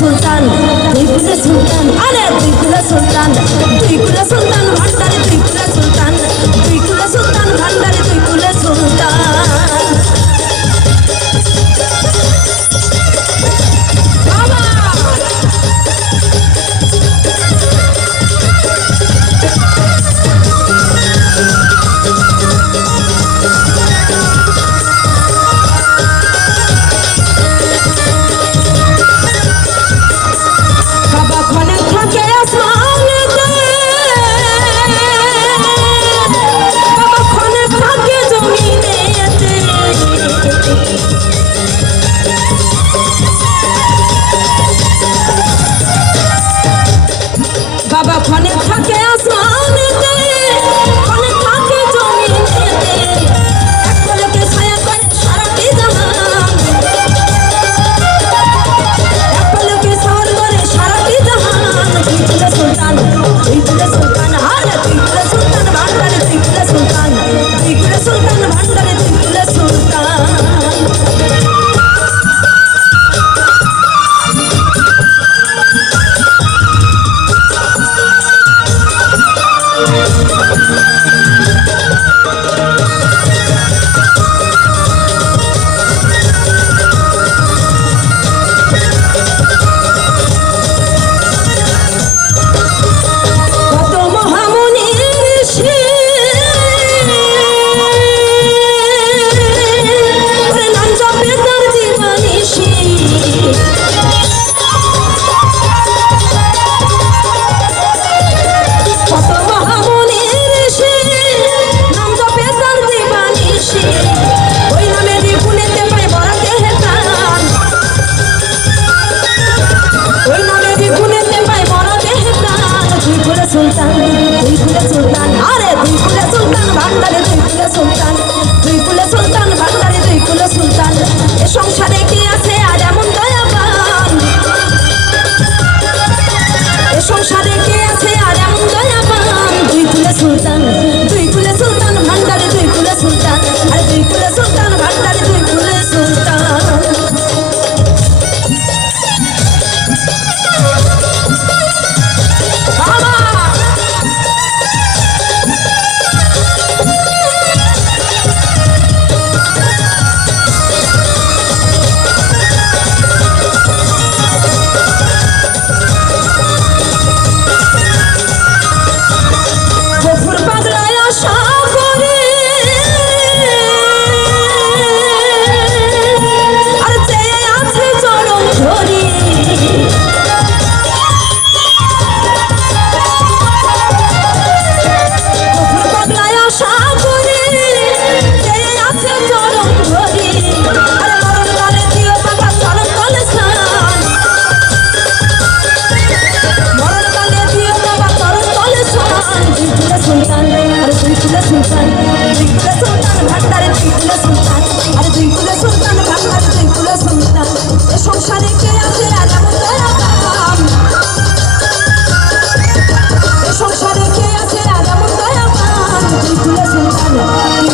sultan, deep in the sultan, I'm deep in sultan.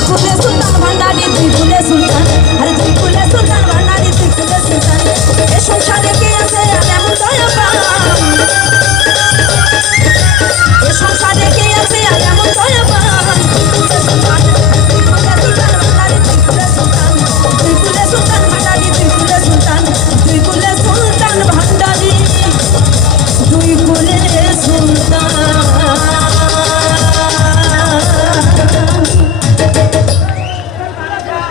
Sultan